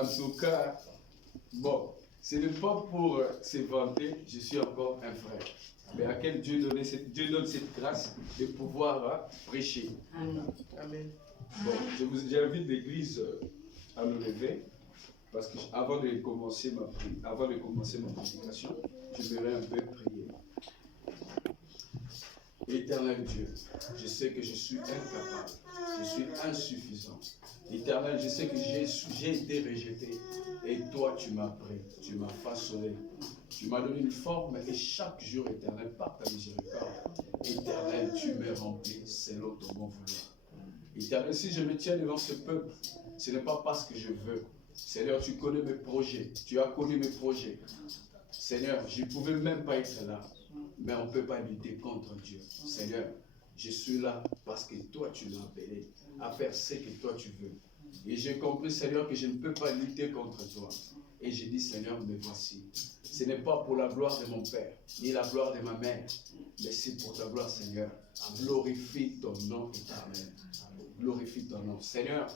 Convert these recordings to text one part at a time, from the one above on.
En tout cas, bon, ce n'est pas pour se vanter, je suis encore un frère. Mais à quel Dieu donne cette grâce de pouvoir prêcher. Amen. Bon, j'invite l'Église à nous lever, parce que avant de commencer ma prédication, je vais un peu prier. Éternel Dieu, je sais que je suis incapable, je suis insuffisant. Éternel, je sais que j'ai été rejeté et toi tu m'as pris, tu m'as façonné, tu m'as donné une forme et chaque jour, Éternel, par ta miséricorde, Éternel, tu me remplis selon ton bon vouloir. Éternel, si je me tiens devant ce peuple, ce n'est pas parce que je veux. Seigneur, tu connais mes projets, tu as connu mes projets. Seigneur, je ne pouvais même pas être là. Mais on ne peut pas lutter contre Dieu. Seigneur, je suis là parce que toi tu m'as appelé à faire ce que toi tu veux. Et j'ai compris, Seigneur, que je ne peux pas lutter contre toi. Et j'ai dit, Seigneur, me voici. Ce n'est pas pour la gloire de mon Père, ni la gloire de ma mère, mais c'est pour ta gloire, Seigneur. Glorifie ton nom éternel. Glorifie ton nom. Seigneur,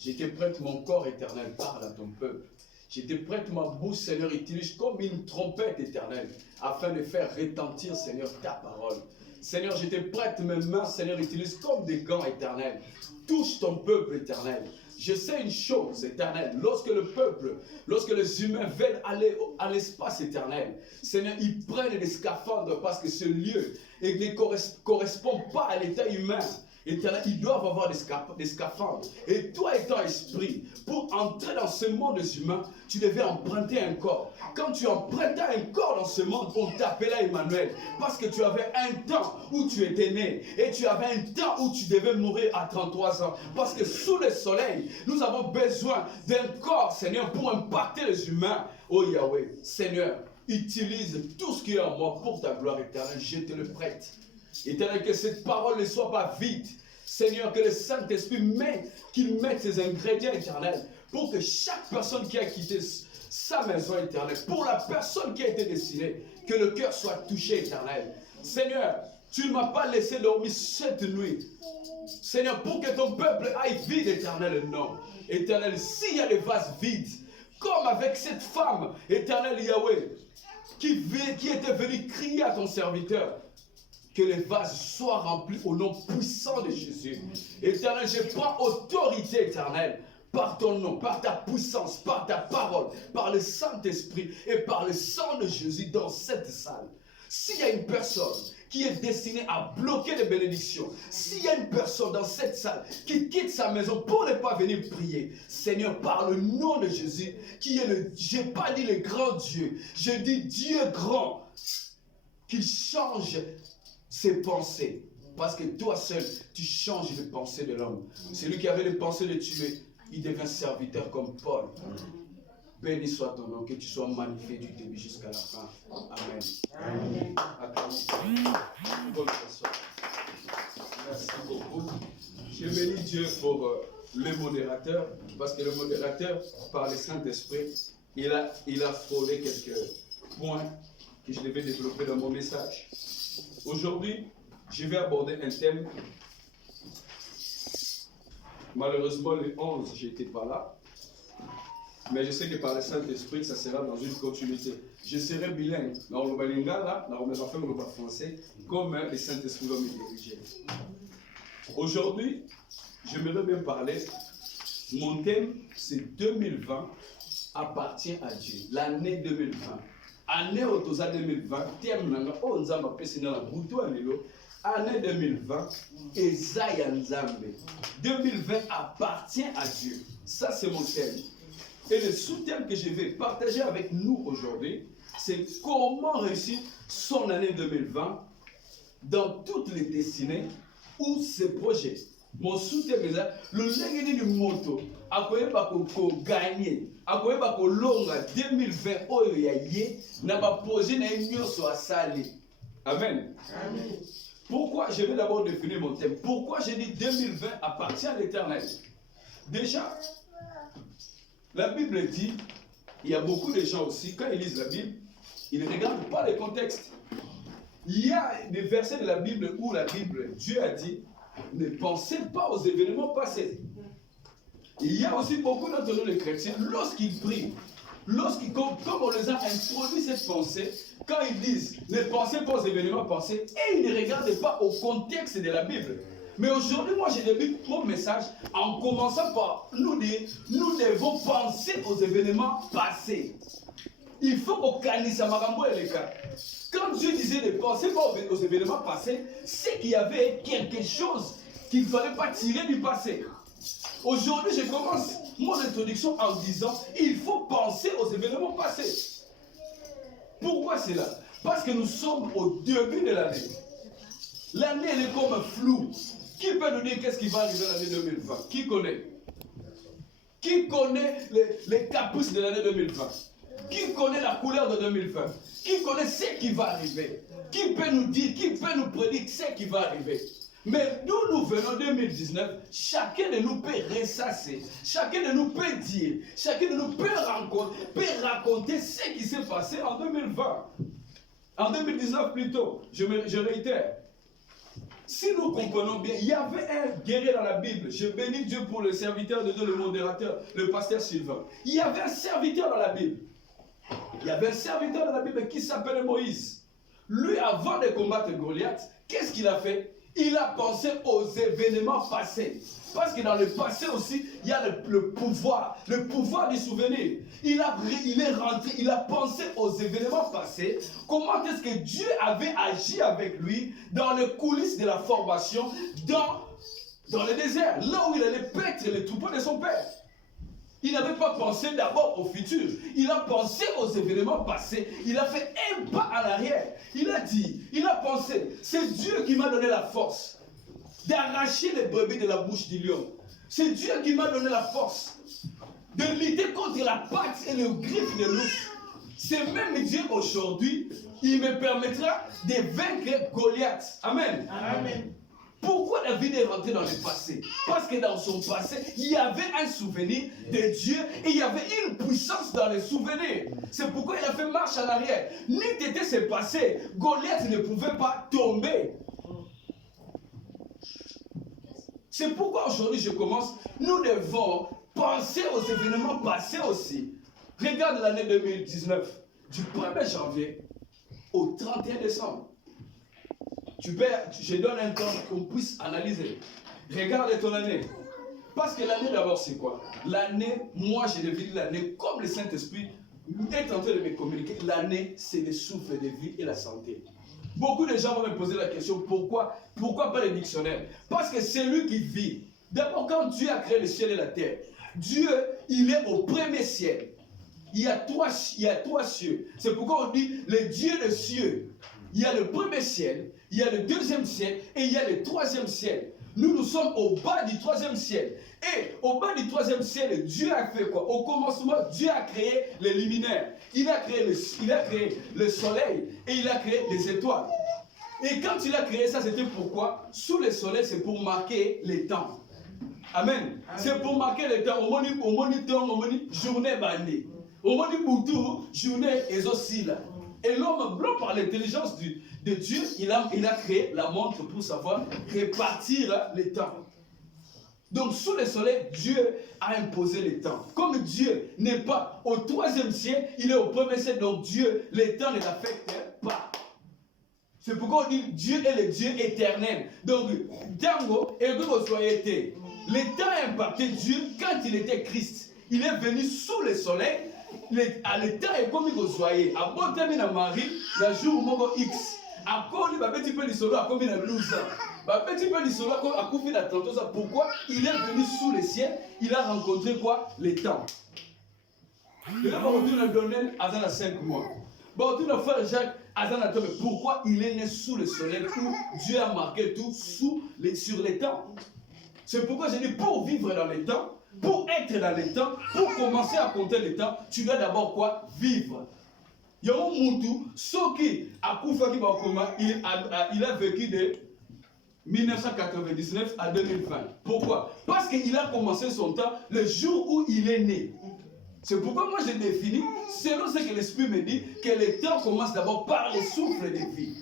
j'étais prête, mon corps éternel, parle à ton peuple. J'étais prête, ma bouche, Seigneur, utilise comme une trompette éternelle, afin de faire retentir, Seigneur, ta parole. Seigneur, j'étais prête, mes mains, Seigneur, utilise comme des gants éternels. Touche ton peuple éternel. Je sais une chose éternelle, lorsque les humains veulent aller à l'espace éternel, Seigneur, ils prennent des scaphandres parce que ce lieu ne correspond pas à l'état humain. Éternel, ils doivent avoir des scaphandres. Et toi étant esprit, pour entrer dans ce monde humain, tu devais emprunter un corps. Quand tu empruntais un corps dans ce monde, on t'appelait Emmanuel. Parce que tu avais un temps où tu étais né. Et tu avais un temps où tu devais mourir à 33 ans. Parce que sous le soleil, nous avons besoin d'un corps, Seigneur, pour impacter les humains. Oh Yahweh, Seigneur, utilise tout ce qui est en moi pour ta gloire éternelle. Je te le prête. Éternel, que cette parole ne soit pas vide. Seigneur, que le Saint-Esprit mette ses ingrédients éternels pour que chaque personne qui a quitté sa maison éternelle, pour la personne qui a été destinée, que le cœur soit touché éternel. Seigneur, tu ne m'as pas laissé dormir cette nuit. Seigneur, pour que ton peuple aille vide éternel, non. Éternel, s'il y a des vases vides, comme avec cette femme, éternel Yahweh, qui était venue crier à ton serviteur, que les vases soient remplis au nom puissant de Jésus. Éternel, je prends autorité éternelle par ton nom, par ta puissance, par ta parole, par le Saint-Esprit et par le sang de Jésus dans cette salle. S'il y a une personne qui est destinée à bloquer les bénédictions, s'il y a une personne dans cette salle qui quitte sa maison pour ne pas venir prier, Seigneur, par le nom de Jésus, qui est je n'ai pas dit le grand Dieu, je dis Dieu grand, qu'il change ses pensées. Parce que toi seul, tu changes les pensées de l'homme. Celui qui avait les pensées de tuer, il devient serviteur comme Paul. Béni soit ton nom, que tu sois magnifié du début jusqu'à la fin. Amen. Amen. Merci beaucoup. Je bénis Dieu pour le modérateur, parce que le modérateur, par le Saint-Esprit, il a frôlé quelques points que je devais développer dans mon message. Aujourd'hui, je vais aborder un thème. Malheureusement, le 11, je n'étais pas là. Mais je sais que par le Saint-Esprit, ça sera dans une continuité. Je serai bilingue. Dans le Lingala, dans le français, comme le Saint-Esprit va me diriger. Aujourd'hui, j'aimerais bien parler. Mon thème, c'est 2020 appartient à Dieu. L'année 2020. Année autosa 2020, thème nanga o nzamba pesi na butu anelo. Année 2020, Esaïa Nzambe. 2020 appartient à Dieu. Ça, c'est mon thème. Et le sous-thème que je vais partager avec nous aujourd'hui, c'est comment réussir son année 2020 dans toutes les destinées ou ses projets. Mon sous-thème est le lengeni du moto, akoyeba ko gagner, akoyeba ko longa 2020 oyo ya ye na ba projet na nyonso asali. Amen. Amen. Pourquoi je vais d'abord définir mon thème? Pourquoi j'ai dit 2020 appartient à l'Éternel? Déjà, la Bible dit, il y a beaucoup de gens aussi, quand ils lisent la Bible, ils ne regardent pas le contexte. Il y a des versets de la Bible où Dieu a dit, ne pensez pas aux événements passés. Il y a aussi beaucoup d'entre nous les chrétiens, lorsqu'ils prient, comme on les a introduit cette pensée, quand ils disent ne pensez pas aux événements passés, et ils ne regardent pas au contexte de la Bible. Mais aujourd'hui, moi j'ai débute mon message en commençant par nous dire, nous devons penser aux événements passés. Il faut qu'on canisse à Marambo et les cas. Quand Dieu disait ne pensez pas aux événements passés, c'est qu'il y avait quelque chose qu'il ne fallait pas tirer du passé. Aujourd'hui, je commence mon introduction en disant il faut penser aux événements passés. Pourquoi c'est là? Parce que nous sommes au début de l'année. L'année, elle est comme un flou. Qui peut nous dire qu'est-ce qui va arriver l'année 2020? Qui connaît? Qui connaît les caprices de l'année 2020? Qui connaît la couleur de 2020? Qui connaît ce qui va arriver? Qui peut nous dire, qui peut nous prédire ce qui va arriver? Mais d'où nous venons en 2019, chacun de nous peut ressasser, chacun de nous peut dire, chacun de nous peut raconter ce qui s'est passé en 2020. En 2019 plutôt, je réitère. Si nous comprenons bien, il y avait un guerrier dans la Bible. Je bénis Dieu pour le serviteur de Dieu, le modérateur, le pasteur Sylvain. Il y avait un serviteur dans la Bible. Il y avait un serviteur dans la Bible qui s'appelait Moïse. Lui, avant de combattre Goliath, qu'est-ce qu'il a fait? Il a pensé aux événements passés. Parce que dans le passé aussi, il y a le pouvoir du souvenir. Il est rentré, il a pensé aux événements passés. Comment est-ce que Dieu avait agi avec lui dans les coulisses de la formation, dans le désert, là où il allait paître les troupeaux de son père. Il n'avait pas pensé d'abord au futur. Il a pensé aux événements passés. Il a fait un pas en arrière. Il a dit, il a pensé, c'est Dieu qui m'a donné la force d'arracher les brebis de la bouche du lion. C'est Dieu qui m'a donné la force de lutter contre la patte et le griffe de l'ours. C'est même Dieu aujourd'hui, il me permettra de vaincre Goliath. Amen. Amen. Pourquoi David est rentré dans le passé? Parce que dans son passé, il y avait un souvenir de Dieu et il y avait une puissance dans les souvenirs. C'est pourquoi il a fait marche en arrière. N'eût été ce passé, Goliath ne pouvait pas tomber. C'est pourquoi aujourd'hui je commence, nous devons penser aux événements passés aussi. Regarde l'année 2019, du 1er janvier au 31 décembre. Je donne un temps qu'on puisse analyser. Regarde ton année. Parce que l'année d'abord c'est quoi? L'année, moi je définis l'année comme le Saint-Esprit est en train de me communiquer. L'année c'est le souffle de vie et la santé. Beaucoup de gens vont me poser la question, pourquoi pas le dictionnaire? Parce que c'est lui qui vit. D'abord quand Dieu a créé le ciel et la terre, Dieu il est au premier ciel. Il y a trois cieux. C'est pourquoi on dit le Dieu des cieux. Il y a le premier ciel, il y a le deuxième ciel et il y a le troisième ciel. Nous sommes au bas du troisième ciel. Et au bas du troisième ciel, Dieu a fait quoi? Au commencement, Dieu a créé les luminaires. Il a créé le soleil et il a créé les étoiles. Et quand il a créé ça, c'était pourquoi? Sous le soleil, c'est pour marquer les temps. Amen. C'est pour marquer les temps. Au moni journée bandée. Au moni boutou, journée et aussi là. Et l'homme blanc, par l'intelligence de Dieu, il a créé la montre pour savoir répartir les temps. Donc sous le soleil, Dieu a imposé les temps. Comme Dieu n'est pas au troisième ciel, il est au premier ciel. Donc Dieu, les temps ne l'affectent pas. C'est pourquoi on dit Dieu est le Dieu éternel. Donc, Tango et Gogosoyete. Le temps a impacté Dieu quand il était Christ. Il est venu sous le soleil. Le temps est comme il gosoyait. À bon terme, na Marie, la jour mogo X. À quoi lui, petit peu l'isolo, à combien de 12 ans. Petit peu l'isolo, à combien de 30 ans. Pourquoi? Il est venu sous le ciel. Il a rencontré quoi? Le temps. Et là, on retourne à Donnel, à 5 mois. Bon, on retourne à frère Jacques, mais pourquoi il est né sous le soleil où Dieu a marqué tout sur les temps? C'est pourquoi j'ai dit, pour vivre dans les temps, pour être dans les temps, pour commencer à compter les temps, tu dois d'abord quoi? Vivre. Il y a un moutou, ce qui a il a vécu de 1999 à 2020. Pourquoi? Parce qu'il a commencé son temps le jour où il est né. C'est pourquoi moi je définis, selon ce que l'Esprit me dit, que le temps commence d'abord par le souffle de vie.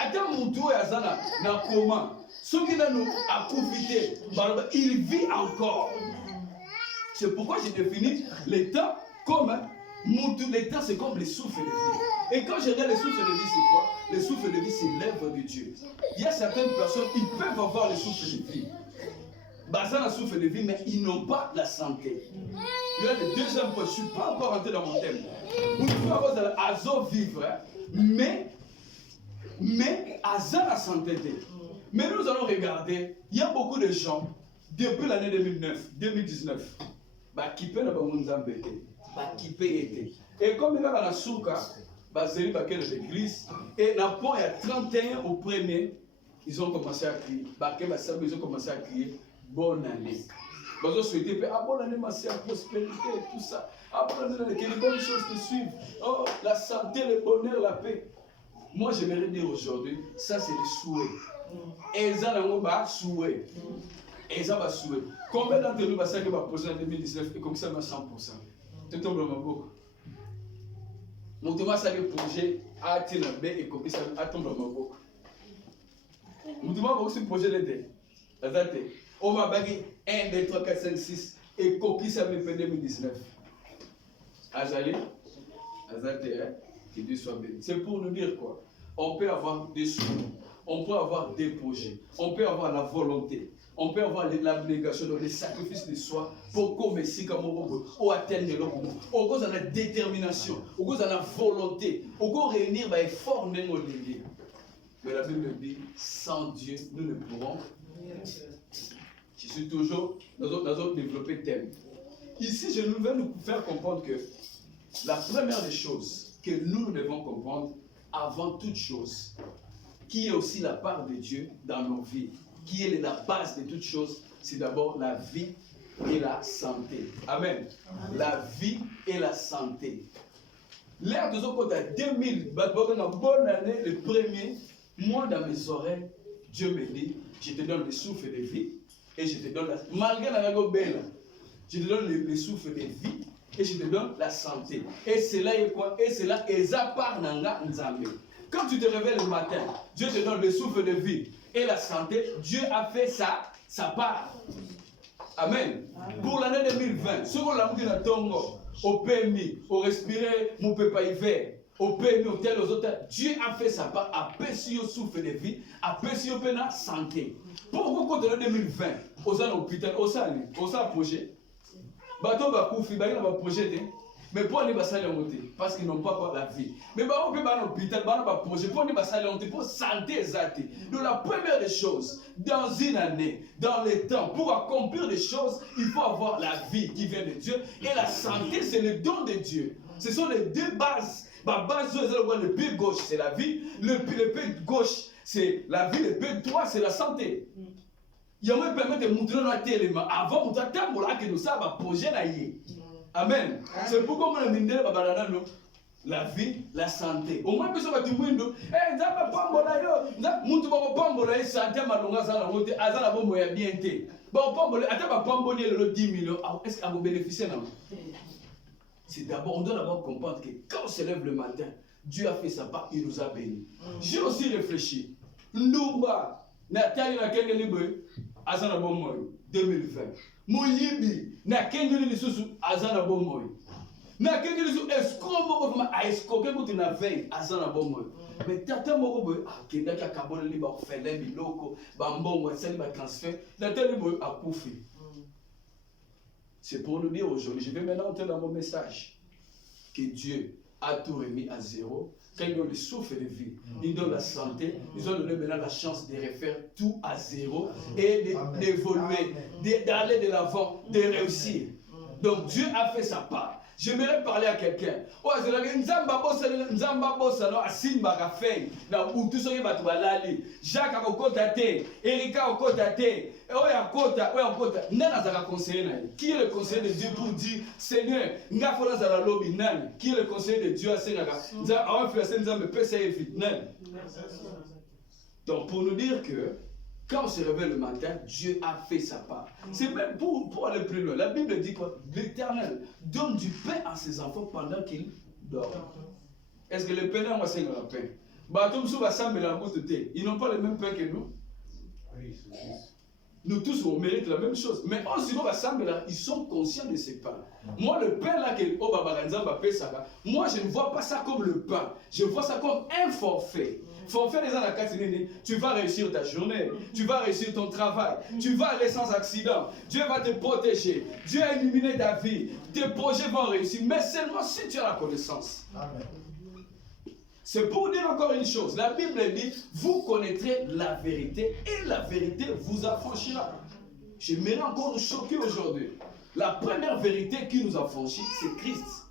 Attends mon tour et Azana, na comment? Ce qui nous a profité, il vit encore. C'est pourquoi j'ai défini les temps comme les temps, c'est comme les souffles de vie. Et quand je regarde les souffles de vie, c'est quoi? Les souffles de vie, c'est l'œuvre de Dieu. Il y a certaines personnes, ils peuvent avoir les souffles de vie. Basant la souffle de vie, mais ils n'ont pas la santé. Il y a le deuxième point, je ne suis pas encore rentré dans mon thème. Vous pouvez avoir à vivre, mais à la santé. Mais nous allons regarder, il y a beaucoup de gens, depuis l'année 2019, qui peuvent et comme il y a la souka, c'est l'église, et la il y a 31 au premier, ils ont commencé à crier. Ils ont commencé à crier bonne année. Ils ont souhaité bonne année, ma soeur, prospérité, tout ça. Bonne année, que les bonnes choses te suivent. Oh, la santé, le bonheur, la paix. Moi, j'aimerais dire aujourd'hui, ça c'est le souhait. Et ça, c'est le souhait. Et ça va souhait. Combien d'entre nous va poser en 2019 et comme ça, 100%? Tu tombes dans ma boucle. Mon Thomas a le projet à Tinabé et comme ça, à tomber dans ma boucle. Mon Thomas va aussi projet l'été. On va baguer 1, 2, 3, 4, 5, 6 et coquille ça me fait 2019. Azali, que Dieu soit béni. C'est pour nous dire quoi? On peut avoir des souhaits, on peut avoir des projets, on peut avoir la volonté, on peut avoir l'abnégation, les sacrifices de soi pour commencer comme on atteindre l'homme. On peut avoir la détermination, on peut avoir la volonté, on peut réunir les efforts même au début. Mais la Bible dit, sans Dieu, nous ne pourrons. Je suis toujours dans notre développé thème. Ici, je vais nous faire comprendre que la première des choses que nous devons comprendre, avant toute chose, qui est aussi la part de Dieu dans nos vies, qui est la base de toute chose, c'est d'abord la vie et la santé. Amen. Amen. La vie et la santé. L'ère de Zokota 2000, bonne année, le premier, moi dans mes oreilles, Dieu me dit, je te donne le souffle de vie et je te donne la... Malgré la belle, je te donne le souffle de vie et je te donne la santé. Et cela est quoi? Et cela est par Nanga Nzambe. Quand tu te réveilles le matin, Dieu te donne le souffle de vie et la santé. Dieu a fait sa part. Amen. Amen. Pour l'année 2020, ce qu'on a dit dans Tongo, au PMI, au respirer, mon papa hiver, au PMI, au tel aux autres, Dieu a fait sa part, a péché au souffle de vie, a péché au pénal santé. Pourquoi quand l'année 2020, au sein de l'hôpital, au sein de projet, bateau va couper, il va projeter. Mais pour aller à monter, parce qu'ils n'ont pas la vie. Mais on peut aller à l'hôpital, on va projet, pour aller à monter, pour santé exacte. Donc la première des choses, dans une année, dans le temps, pour accomplir des choses, il faut avoir la vie qui vient de Dieu. Et la santé, c'est le don de Dieu. Ce sont les deux bases. La base, le pied gauche, c'est la vie. Le pied gauche, c'est la vie. Le pied droit, c'est la santé. Il y a même permettre de montrer notre élément. Avant, on a que nous savons projet là. Amen. C'est pourquoi on a mis la vie, la santé. Au moins, on a dit, eh, n'za pas mbola yo, muntu ba pambola et santé malonga za la route, azala bombo ya bien té. Ba pambola, ata ba pamboli le 10 millions, est-ce qu'on va bénéficier non? C'est d'abord, on doit d'abord comprendre que quand on se lève le matin, Dieu a fait sa part, il nous a bénis. J'ai aussi réfléchi. Ndumba, Nathalie na kenge libre, azala bombo 2020. Moyibi, na kenge li susu azala bombo. Na kenge li susu escroc mo a escroquer pour na veille azala bombo. Mais tata moko boy akenda ka kabona li ba fele biloko, ba mbongo seli ba transfert, Nathalie boy akufi. C'est pour nous dire aujourd'hui, je vais maintenant entrer dans mon message, que Dieu a tout remis à zéro, quand il donne le souffle de vie, il donne la santé, il donne maintenant la chance de refaire tout à zéro et d'évoluer, d'aller de l'avant, de réussir. Donc Dieu a fait sa part. J'aimerais parler à quelqu'un. Oh, c'est là que Nzamba bossa no asimba ka fei na utu so yeba to balali. Jacques akokota te, Erika akokota te. Oya kota, nana zaka conseiller na. Qui est le conseiller de Dieu pour dire Seigneur, nga fona za la lobi nani? Qui est le conseiller de Dieu à Sengaka? Nza awa faire Nzambe pesa vite nani? Donc pour nous dire que quand on se réveille le matin, Dieu a fait sa part. C'est même pour aller plus loin. La Bible dit quoi? L'Éternel donne du pain à ses enfants pendant qu'ils dorment. Est-ce que le pain n'a pas de pain? Ils n'ont pas le même pain que nous. Nous tous, on mérite la même chose. Mais ils sont conscients de ces pains. Moi, le pain là, moi, je ne vois pas ça comme le pain. Je vois ça comme un forfait. Forfait, tu vas réussir ta journée. Tu vas réussir ton travail. Tu vas aller sans accident. Dieu va te protéger. Dieu a illuminé ta vie. Tes projets vont réussir. Mais seulement si tu as la connaissance. Amen. C'est pour dire encore une chose. La Bible dit, vous connaîtrez la vérité et la vérité vous affranchira. J'aimerais encore nous choquer aujourd'hui. La première vérité qui nous affranchit, c'est Christ.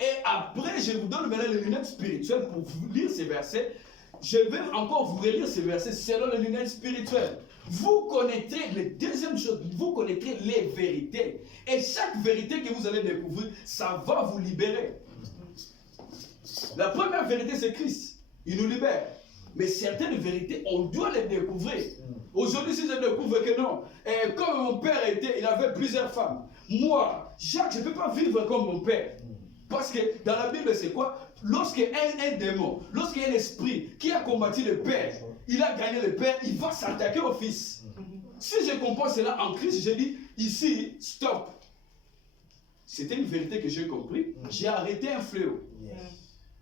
Et après, je vous donne maintenant les lunettes spirituelles pour vous lire ces versets. Je vais encore vous relire ces versets selon les lunettes spirituelles. Vous connaîtrez, la deuxième chose, vous connaîtrez les vérités. Et chaque vérité que vous allez découvrir, ça va vous libérer. La première vérité, c'est Christ. Il nous libère. Mais certaines vérités, on doit les découvrir. Aujourd'hui, si je découvre que non, et comme mon père était, il avait plusieurs femmes. Moi, Jacques, je ne peux pas vivre comme mon père. Parce que dans la Bible, c'est quoi? Lorsqu'il y a un démon, lorsqu'il y a un esprit qui a combattu le père, il a gagné le père, il va s'attaquer au fils. Si je comprends cela en Christ, je dis ici, stop. C'était une vérité que j'ai compris. J'ai arrêté un fléau.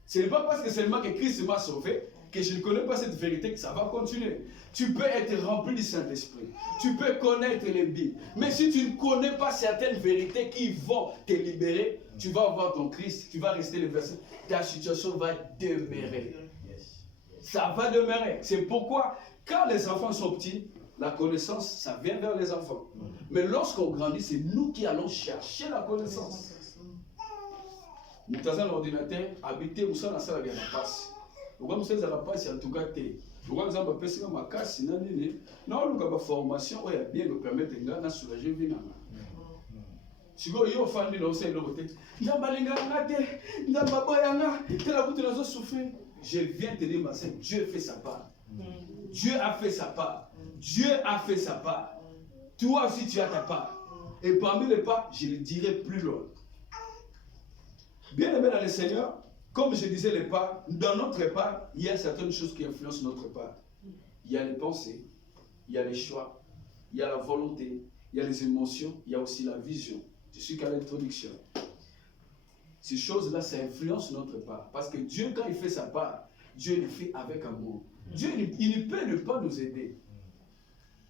Ce n'est pas parce que seulement que Christ m'a sauvé que je ne connais pas cette vérité que ça va continuer. Tu peux être rempli du Saint-Esprit. Tu peux connaître les Bibles. Mais si tu ne connais pas certaines vérités qui vont te libérer, tu vas avoir ton Christ, tu vas rester le verset. Ta situation va demeurer. Ça va demeurer. C'est pourquoi, quand les enfants sont petits, la connaissance, ça vient vers les enfants. Mais lorsqu'on grandit, c'est nous qui allons chercher la connaissance. Nous avons un ordinateur, habité où ça dans la salle de la passe. Nous avons une passe en tout cas. Nous avons un PC dans ma casse. Nous avons une formation qui est bien nous permettre de soulager la vie. Si vous avez une famille, vous avez je viens te dire, ma sœur, Dieu fait sa part. Dieu a fait sa part. Dieu a fait sa part. Toi aussi, tu as ta part. Et parmi les parts, je le dirai plus loin. Bien aimé dans le Seigneur, comme je disais les parts, dans notre part, il y a certaines choses qui influencent notre part. Il y a les pensées, il y a les choix, il y a la volonté, il y a les émotions, il y a aussi la vision. Je suis qu'à l'introduction. Ces choses-là, ça influence notre part. Parce que Dieu, quand il fait sa part, Dieu le fait avec amour. Dieu, il ne peut ne pas nous aider.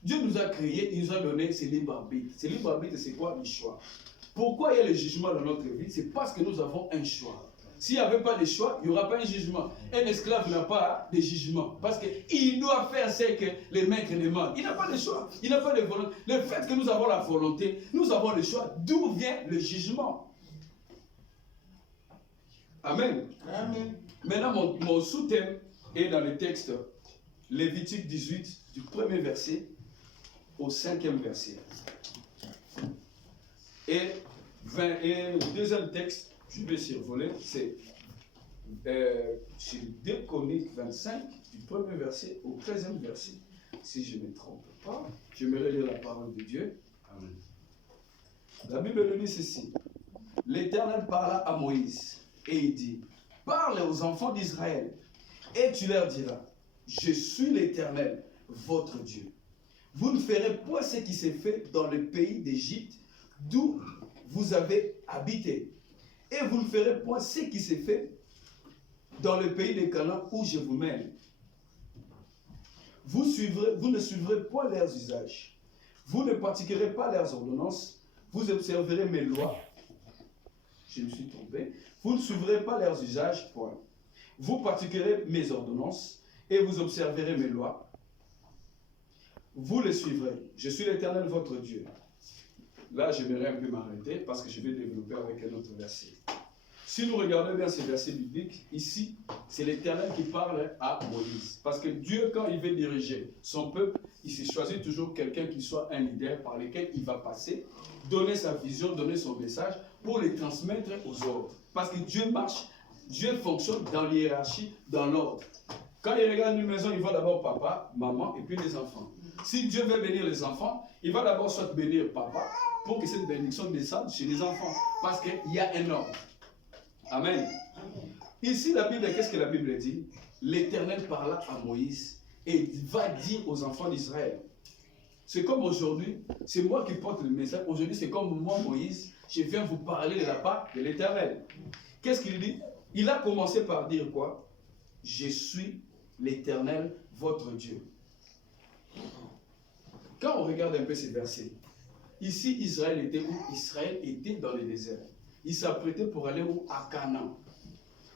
Dieu nous a créés, il nous a donné ce libre arbitre. Ce libre arbitre, c'est quoi? Le choix. Pourquoi il y a le jugement dans notre vie? C'est parce que nous avons un choix. S'il n'y avait pas de choix, il n'y aura pas un jugement. Un esclave n'a pas de jugement. Parce qu'il doit faire ce que les maîtres demandent. Il n'a pas de choix. Il n'a pas de volonté. Le fait que nous avons la volonté, nous avons le choix. D'où vient le jugement? Amen. Amen. Maintenant, mon sous-thème est dans le texte Lévitique 18, du 1er verset au 5e verset. Et le deuxième texte, je vais survoler, c'est 2 Chroniques 25, du 1er verset au 13e verset. Si je ne me trompe pas, je vais lire la parole de Dieu. Amen. La Bible nous dit ceci. L'Éternel parla à Moïse et il dit, parle aux enfants d'Israël et tu leur diras, je suis l'Éternel, votre Dieu. Vous ne ferez point ce qui s'est fait dans le pays d'Égypte, d'où vous avez habité. Et vous ne ferez point ce qui s'est fait dans le pays de Canaan où je vous mène. Vous ne suivrez point leurs usages. Vous ne pratiquerez pas leurs ordonnances. Vous observerez mes lois. Je me suis trompé. Vous ne suivrez pas leurs usages, point. Vous pratiquerez mes ordonnances et vous observerez mes lois. Vous les suivrez. Je suis l'Éternel, votre Dieu. Là, j'aimerais un peu m'arrêter parce que je vais développer avec un autre verset. Si nous regardons bien ces versets bibliques, ici, c'est l'Éternel qui parle à Moïse. Parce que Dieu, quand il veut diriger son peuple, il s'est choisi toujours quelqu'un qui soit un leader par lequel il va passer, donner sa vision, donner son message pour les transmettre aux autres. Parce que Dieu marche, Dieu fonctionne dans l'hiérarchie, dans l'ordre. Quand il regarde une maison, il voit d'abord papa, maman et puis les enfants. Si Dieu veut bénir les enfants, il va d'abord soit bénir papa pour que cette bénédiction descende chez les enfants. Parce qu'il y a un ordre. Amen. Ici, la Bible, qu'est-ce que la Bible dit? L'Éternel parla à Moïse et va dire aux enfants d'Israël. C'est comme aujourd'hui, c'est moi qui porte le message. Aujourd'hui, c'est comme moi, Moïse, je viens vous parler de la part de l'Éternel. Qu'est-ce qu'il dit? Il a commencé par dire quoi? Je suis l'Éternel, votre Dieu. Quand on regarde un peu ces versets, ici, Israël était où? Israël était dans le désert. Il s'apprêtait pour aller où? À Canaan.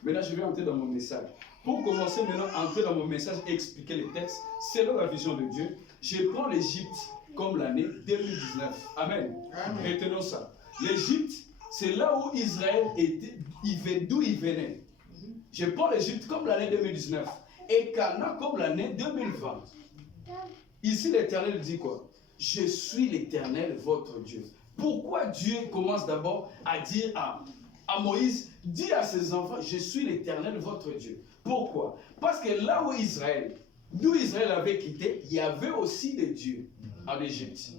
Maintenant, je vais entrer dans mon message. Pour commencer maintenant à entrer dans mon message et expliquer les textes, selon la vision de Dieu, je prends l'Égypte comme l'année 2019. Amen. Amen. Retenons ça. L'Égypte, c'est là où Israël était, d'où il venait. Je prends l'Égypte comme l'année 2019 et Canaan comme l'année 2020. Ici, l'Éternel dit quoi? Je suis l'Éternel, votre Dieu. Pourquoi Dieu commence d'abord à dire à Moïse, dis à ses enfants, je suis l'Éternel, votre Dieu. Pourquoi? Parce que là où Israël, d'où Israël avait quitté, il y avait aussi des dieux en Égypte.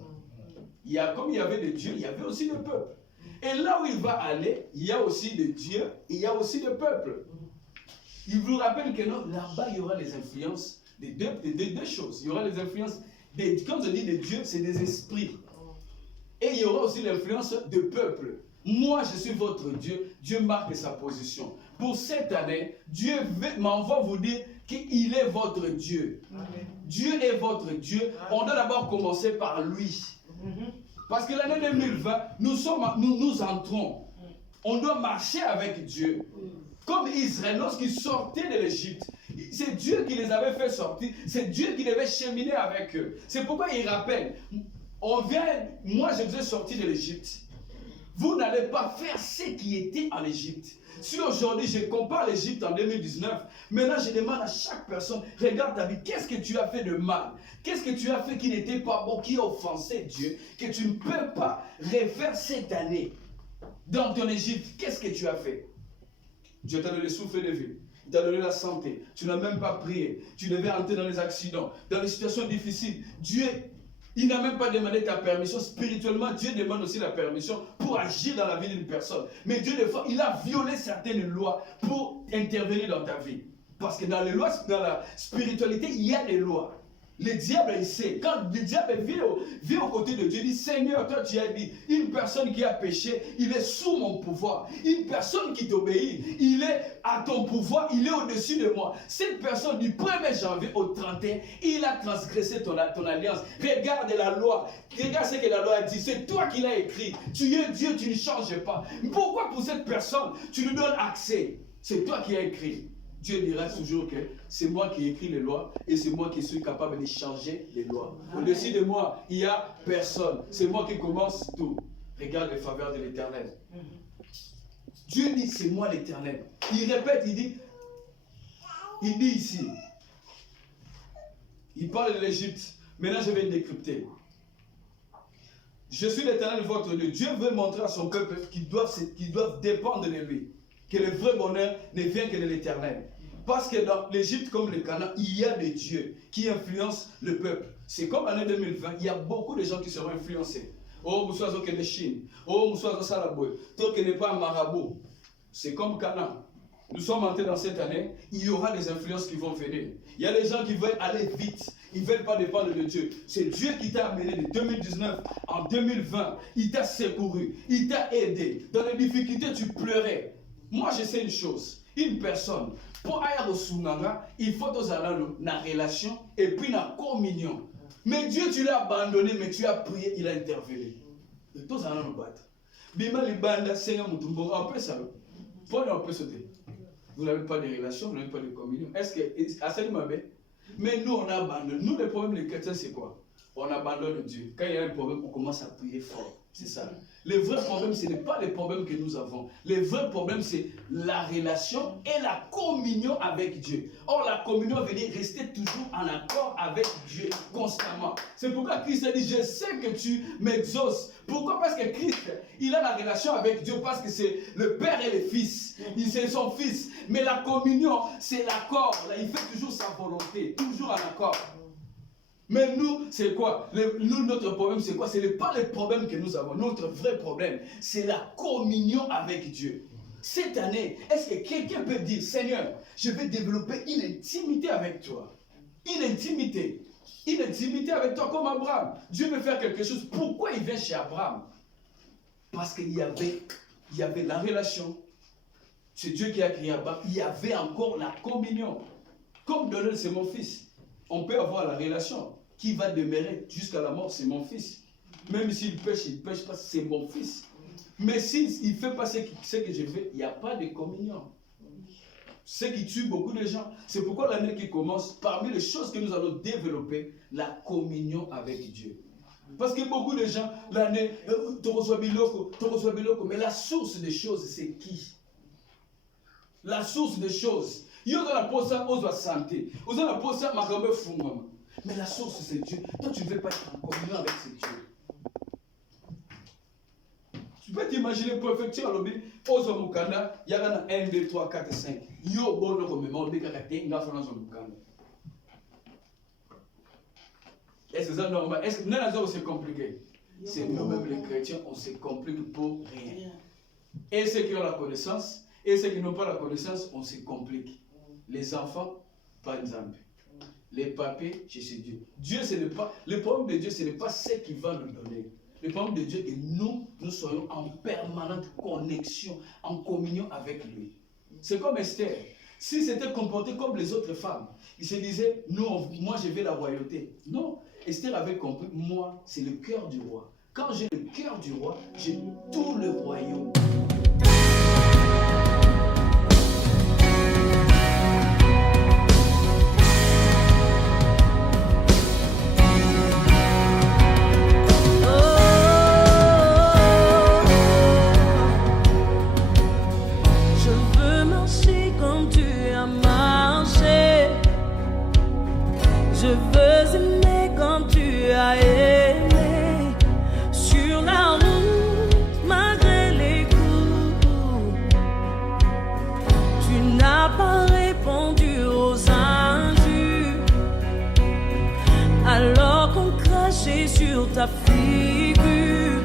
Comme il y avait des dieux, il y avait aussi des peuples. Et là où il va aller, il y a aussi des dieux, il y a aussi des peuples. Il vous rappelle que là-bas, il y aura les influences des deux choses. Il y aura les influences, quand je dis des dieux, c'est des esprits. Et il y aura aussi l'influence de peuple. Moi, je suis votre Dieu. Dieu marque sa position. Pour cette année, Dieu m'envoie vous dire qu'il est votre Dieu. Amen. Dieu est votre Dieu. Amen. On doit d'abord commencer par lui. Parce que l'année 2020, nous entrons. On doit marcher avec Dieu. Comme Israël, lorsqu'ils sortaient de l'Égypte, c'est Dieu qui les avait fait sortir. C'est Dieu qui devait cheminer avec eux. C'est pourquoi il rappelle, moi je vous ai sorti de l'Égypte. Vous n'allez pas faire ce qui était en Égypte. Si aujourd'hui je compare l'Égypte en 2019, maintenant je demande à chaque personne, regarde ta vie, qu'est-ce que tu as fait de mal? Qu'est-ce que tu as fait qui n'était pas bon, qui a offensé Dieu, que tu ne peux pas refaire cette année? Dans ton Égypte, qu'est-ce que tu as fait? Dieu t'a donné le souffle de vie, il t'a donné la santé, tu n'as même pas prié, tu devais entrer dans les accidents, dans les situations difficiles. Dieu, il n'a même pas demandé ta permission. Spirituellement, Dieu demande aussi la permission pour agir dans la vie d'une personne. Mais Dieu, des fois, il a violé certaines lois pour intervenir dans ta vie. Parce que dans les lois, dans la spiritualité, il y a des lois. Le diable, il sait. Quand le diable vient aux côtés de Dieu, il dit, Seigneur, toi tu as dit, une personne qui a péché, il est sous mon pouvoir. Une personne qui t'obéit, il est à ton pouvoir, il est au-dessus de moi. Cette personne, du 1er janvier au 31, il a transgressé ton alliance. Regarde la loi. Regarde ce que la loi a dit. C'est toi qui l'as écrit. Tu es Dieu, tu ne changes pas. Pourquoi pour cette personne, tu lui donnes accès? C'est toi qui as écrit. Dieu dira toujours que c'est moi qui écris les lois et c'est moi qui suis capable de changer les lois. Au-dessus de moi, il n'y a personne. C'est moi qui commence tout. Regarde les faveurs de l'Éternel. Dieu dit, c'est moi l'Éternel. Il répète, il dit ici, il parle de l'Égypte. Maintenant, je vais décrypter. Je suis l'Éternel, votre Dieu. Dieu veut montrer à son peuple qu'ils doivent dépendre de lui. Que le vrai bonheur ne vient que de l'Éternel. Parce que dans l'Égypte comme le Canaan, il y a des dieux qui influencent le peuple. C'est comme l'année 2020, il y a beaucoup de gens qui seront influencés. Oh, vous soyez au Chine. Oh, vous soyez au Salaboué. Toi qui n'es pas un marabout. C'est comme Canaan. Nous sommes entrés dans cette année, il y aura des influences qui vont venir. Il y a des gens qui veulent aller vite. Ils ne veulent pas dépendre de Dieu. C'est Dieu qui t'a amené de 2019 en 2020. Il t'a secouru. Il t'a aidé. Dans les difficultés, tu pleurais. Moi, je sais une chose. Une personne, pour aller au Sunanga, il faut aller dans la relation et puis dans la communion. Mais Dieu, tu l'as abandonné, mais tu as prié, il a intervenu. Et tous allons nous battre. Bima Libanda, Seigneur Moutumbo, on peut ça. On peut sauter. Vous n'avez pas de relation, vous n'avez pas de communion. Est-ce que, à ça, mais nous, on a abandonné. Nous, le problème des chrétiens, c'est quoi? On abandonne Dieu. Quand il y a un problème, on commence à prier fort. C'est ça. Le vrai problème, ce n'est pas le problème que nous avons. Le vrai problème, c'est la relation et la communion avec Dieu. Or, la communion veut dire rester toujours en accord avec Dieu constamment. C'est pourquoi Christ a dit, je sais que tu m'exauces. Pourquoi? Parce que Christ, il a la relation avec Dieu parce que c'est le Père et le Fils. C'est son Fils. Mais la communion, c'est l'accord. Là, il fait toujours sa volonté, toujours en accord. Mais nous, c'est quoi? Notre problème, c'est quoi? Ce n'est pas le problème que nous avons. Notre vrai problème, c'est la communion avec Dieu. Cette année, est-ce que quelqu'un peut dire, Seigneur, je vais développer une intimité avec toi? Une intimité. Une intimité avec toi comme Abraham. Dieu veut faire quelque chose. Pourquoi il vient chez Abraham? Parce qu'il y avait la relation. C'est Dieu qui a créé Abraham. Il y avait encore la communion. Comme Donald, c'est mon fils. On peut avoir la relation. Qui va demeurer jusqu'à la mort, c'est mon fils. Même s'il pêche, il ne pêche pas, c'est mon fils. Mais s'il ne fait pas ce que je fais, il n'y a pas de communion. Ce qui tue beaucoup de gens. C'est pourquoi l'année qui commence, parmi les choses que nous allons développer, la communion avec Dieu. Parce que beaucoup de gens, l'année, mais la source des choses, c'est qui? La source des choses. Mais la source, c'est Dieu. Toi, tu ne veux pas être en communion avec ce Dieu. Tu peux t'imaginer pour effectuer l'obé, Ozo Mukanda, il y a 1, 2, 3, 4, 5. Yo, bon, le commémore, le caractère, il y a un Mukanda. Est-ce que c'est normal? Est-ce que nous, c'est compliqué? C'est nous-mêmes les chrétiens, on se complique pour rien. Et ceux qui ont la connaissance, et ceux qui n'ont pas la connaissance, on se complique. Les enfants, par exemple. Les papiers, c'est Dieu. Dieu, ce n'est pas, le problème de Dieu, ce n'est pas ce qu'il va nous donner. Le problème de Dieu est que nous soyons en permanente connexion, en communion avec lui. C'est comme Esther. Si c'était comporté comme les autres femmes, il se disait, moi je veux la royauté. Non, Esther avait compris, moi c'est le cœur du roi. Quand j'ai le cœur du roi, j'ai tout le royaume. Sur ta figure,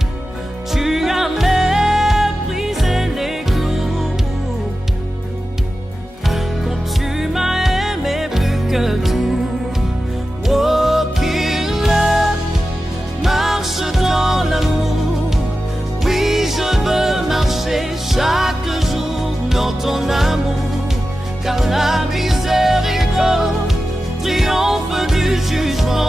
tu as méprisé les clous. Quand tu m'as aimé plus que tout, oh qu'il marche dans l'amour. Oui, je veux marcher chaque jour dans ton amour, car la miséricorde triomphe du jugement.